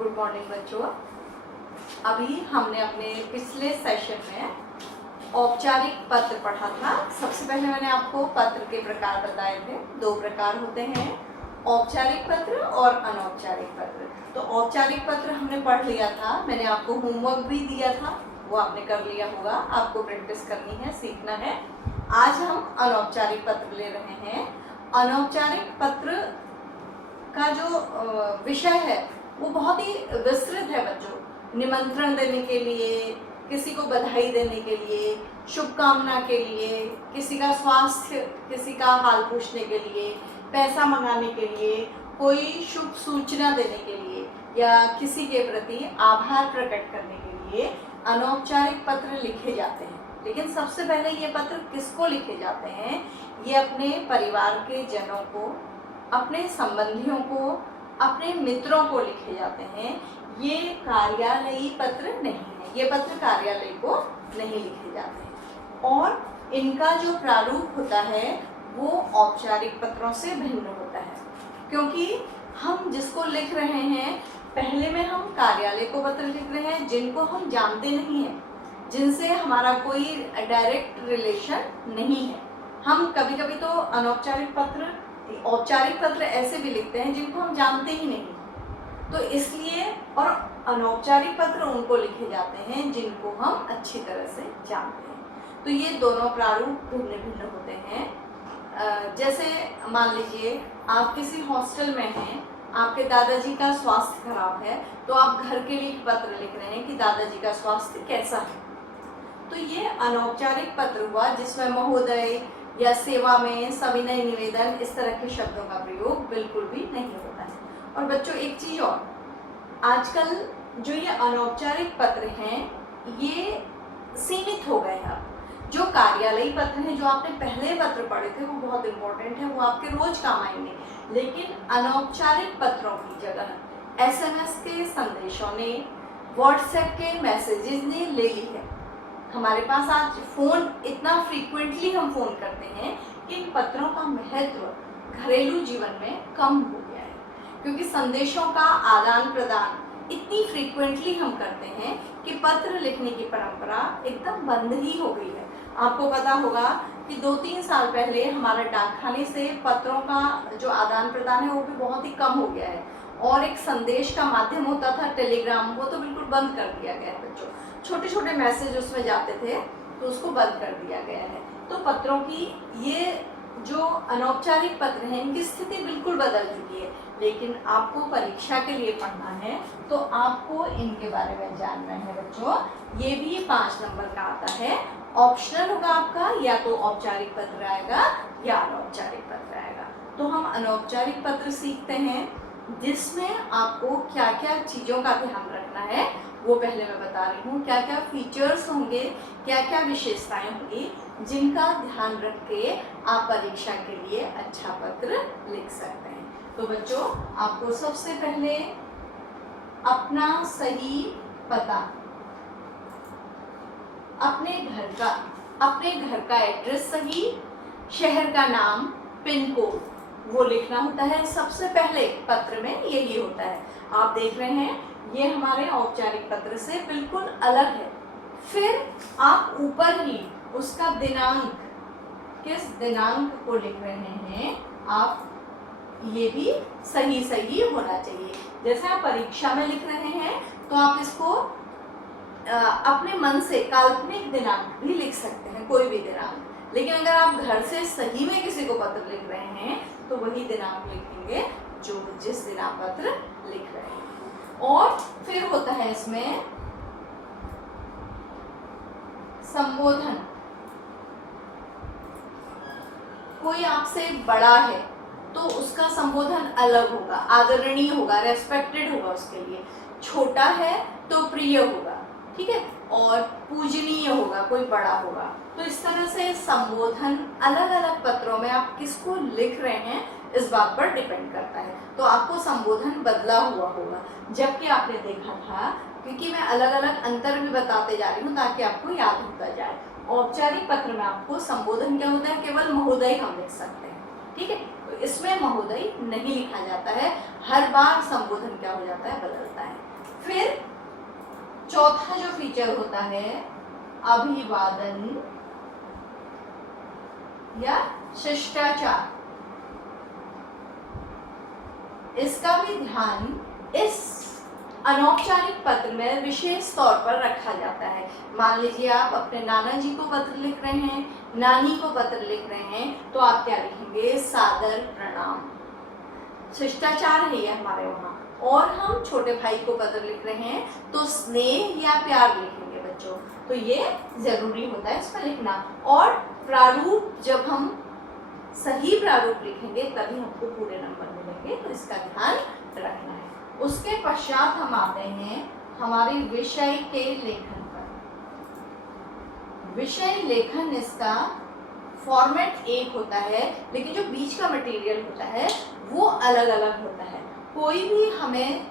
Good morning बच्चों। अभी हमने अपने पिछले सेशन में औपचारिक पत्र पढ़ा था। सबसे पहले मैंने आपको पत्र के प्रकार बताए थे। दो प्रकार होते हैं, औपचारिक पत्र और अनौपचारिक पत्र। तो औपचारिक पत्र हमने पढ़ लिया था, मैंने आपको होमवर्क भी दिया था, वो आपने कर लिया होगा। आपको प्रैक्टिस करनी है, सीखना है। आज हम अनौपचारिक पत्र ले रहे हैं। अनौपचारिक पत्र का जो विषय है वो बहुत ही विस्तृत है बच्चों। निमंत्रण देने के लिए, किसी को बधाई देने के लिए, शुभकामना के लिए, किसी का स्वास्थ्य, किसी का हाल पूछने के लिए, पैसा मंगाने के लिए, कोई शुभ सूचना देने के लिए या किसी के प्रति आभार प्रकट करने के लिए अनौपचारिक पत्र लिखे जाते हैं। लेकिन सबसे पहले ये पत्र किसको लिखे जाते हैं? ये अपने परिवार के जनों को, अपने संबंधियों को, अपने मित्रों को लिखे जाते हैं। ये कार्यालयी पत्र नहीं है, ये पत्र कार्यालय को नहीं लिखे जाते हैं। और इनका जो प्रारूप होता है वो औपचारिक पत्रों से भिन्न होता है, क्योंकि हम जिसको लिख रहे हैं, पहले में हम कार्यालय को पत्र लिख रहे हैं जिनको हम जानते नहीं हैं, जिनसे हमारा कोई डायरेक्ट रिलेशन नहीं है। हम कभी कभी तो अनौपचारिक पत्र, औपचारिक पत्र ऐसे भी लिखते हैं जिनको हम जानते ही नहीं, तो इसलिए। और अनौपचारिक पत्र उनको लिखे जाते हैं जिनको हम अच्छी तरह से जानते हैं। तो ये दोनों प्रारूप भिन्न भिन्न होते हैं। जैसे मान लीजिए आप किसी हॉस्टल में हैं, आपके दादाजी का स्वास्थ्य खराब है, तो आप घर के लिए पत्र लिख रहे हैं कि दादाजी का स्वास्थ्य कैसा है। तो ये अनौपचारिक पत्र हुआ जिसमें महोदय या सेवा में, सविनय निवेदन, इस तरह के शब्दों का प्रयोग बिल्कुल भी नहीं होता है। और बच्चों एक चीज और, आजकल जो ये अनौपचारिक पत्र हैं ये सीमित हो गए हैं। जो कार्यालयी पत्र हैं, जो आपने पहले पत्र पढ़े थे, वो बहुत इंपॉर्टेंट है, वो आपके रोज काम आएंगे। लेकिन अनौपचारिक पत्रों की जगह SMS के संदेशों ने, व्हाट्सएप के मैसेजेस ने ले ली है। हमारे पास आज फ़ोन, इतना फ्रीक्वेंटली हम फ़ोन करते हैं कि इन पत्रों का महत्व घरेलू जीवन में कम हो गया है, क्योंकि संदेशों का आदान प्रदान इतनी फ्रीक्वेंटली हम करते हैं कि पत्र लिखने की परंपरा एकदम बंद ही हो गई है। आपको पता होगा कि 2-3 साल पहले हमारा डाकखाने से पत्रों का जो आदान प्रदान है वो भी बहुत ही कम हो गया है। और एक संदेश का माध्यम होता था टेलीग्राम, वो तो बिल्कुल बंद कर दिया गया है बच्चों। छोटे छोटे मैसेज उसमें जाते थे, तो उसको बंद कर दिया गया है। तो पत्रों की ये जो अनौपचारिक पत्र हैं, इनकी स्थिति बिल्कुल बदल चुकी है। लेकिन आपको परीक्षा के लिए पढ़ना है तो आपको इनके बारे में जानना है बच्चों। ये भी 5 नंबर का आता है। ऑप्शनल होगा आपका, या तो औपचारिक पत्र आएगा या अनौपचारिक पत्र आएगा। तो हम अनौपचारिक पत्र सीखते हैं, जिसमें आपको क्या क्या चीज़ों का ध्यान रखना है वो पहले मैं बता रही हूँ। क्या क्या फीचर्स होंगे, क्या क्या विशेषताएं होंगी, जिनका ध्यान रख के आप परीक्षा के लिए अच्छा पत्र लिख सकते हैं। तो बच्चों, आपको सबसे पहले अपना सही पता, अपने घर का एड्रेस सही, शहर का नाम, पिन कोड, वो लिखना होता है। सबसे पहले पत्र में यही होता है। आप देख रहे हैं ये हमारे औपचारिक पत्र से बिल्कुल अलग है। फिर आप ऊपर ही उसका दिनांक, किस दिनांक को लिख रहे हैं आप, ये भी सही सही होना चाहिए। जैसे आप परीक्षा में लिख रहे हैं तो आप इसको अपने मन से काल्पनिक दिनांक भी लिख सकते हैं, कोई भी दिनांक। लेकिन अगर आप घर से सही में किसी को पत्र लिख रहे हैं तो वही दिनांक लिखेंगे जो जिस दिन आप पत्र लिख रहे हैं। और फिर होता है इसमें संबोधन। कोई आपसे बड़ा है तो उसका संबोधन अलग होगा, आदरणीय होगा, रेस्पेक्टेड होगा उसके लिए। छोटा है तो प्रिय होगा, ठीक है, और पूजनीय होगा, कोई बड़ा होगा। तो इस तरह से संबोधन अलग अलग पत्रों में आप किसको लिख रहे हैं इस बात पर डिपेंड करता है। तो आपको संबोधन बदला हुआ होगा, जबकि आपने देखा था, क्योंकि मैं अलग अलग अंतर भी बताते जा रही हूँ ताकि आपको याद होता जाए। औपचारिक पत्र में आपको संबोधन क्या होता है, केवल महोदय हम लिख सकते हैं, ठीक है। तो इसमें महोदय नहीं लिखा जाता है, हर बार संबोधन क्या हो जाता है, बदलता है। फिर चौथा जो फीचर होता है अभिवादन या शिष्टाचार, इसका भी ध्यान इस अनौपचारिक पत्र में विशेष तौर पर रखा जाता है। मान लीजिए आप अपने नाना जी को पत्र लिख रहे हैं, नानी को पत्र लिख रहे हैं, तो आप क्या लिखेंगे, सादर प्रणाम। शिष्टाचार है ये हमारे वहाँ। और हम छोटे भाई को पत्र लिख रहे हैं तो स्नेह या प्यार लिखेंगे बच्चों, तो ये जरूरी होता है इसमें लिखना। और प्रारूप जब हम सही प्रारूप लिखेंगे तभी हमको पूरे नंबर मिलेंगे, तो इसका ध्यान रखना है। उसके पश्चात हम आते हैं हमारे विषय के लेखन पर। विषय लेखन इसका फॉर्मेट एक होता है, लेकिन जो बीच का मटेरियल होता है वो अलग अलग होता है। कोई भी हमें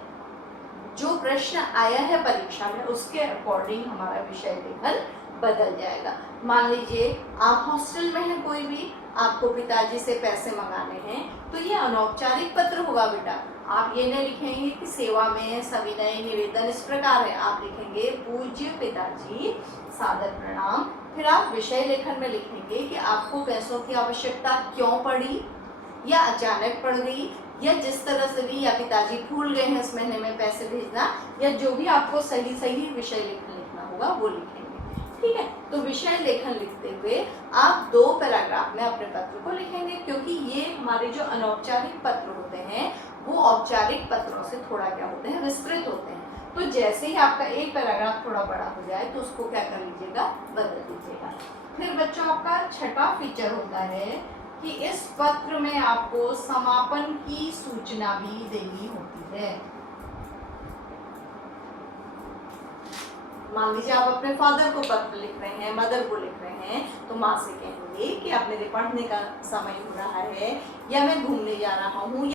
जो प्रश्न आया है परीक्षा में उसके अकॉर्डिंग हमारा विषय लेखन बदल जाएगा। मान लीजिए आप हॉस्टल में हैं, कोई भी आपको पिताजी से पैसे मंगाने हैं, तो ये अनौपचारिक पत्र होगा बेटा। आप ये नहीं लिखेंगे कि सेवा में सविनय निवेदन इस प्रकार है, आप लिखेंगे पूज्य पिताजी सादर प्रणाम। फिर आप विषय लेखन में लिखेंगे कि आपको पैसों की आवश्यकता क्यों पड़ी, या अचानक पड़ गई, या जिस तरह से भी, या पिताजी भूल गए हैं इस महीने में पैसे भेजना, या जो भी आपको सही सही विषय लेखन लिखना होगा वो लिखेंगे। ठीक है, तो विषय लेखन लिखते हुए आप 2 पैराग्राफ में अपने पत्र को लिखेंगे, क्योंकि ये हमारे जो अनौपचारिक पत्र होते हैं वो औपचारिक पत्रों से थोड़ा क्या होते हैं, विस्तृत होते हैं। तो जैसे ही आपका एक पैराग्राफ थोड़ा बड़ा हो जाए तो उसको क्या कर लीजिएगा, बदल दीजिएगा। फिर बच्चों आपका छठा फीचर होता है कि इस पत्र में आपको समापन की सूचना भी देनी होती है। मान लीजिए आप अपने फादर को पत्र लिख रहे हैं, मदर को लिख रहे हैं, तो माँ से कहेंगे कि अब मेरे पढ़ने का समय हो रहा है, या मैं घूमने जा रहा हूँ,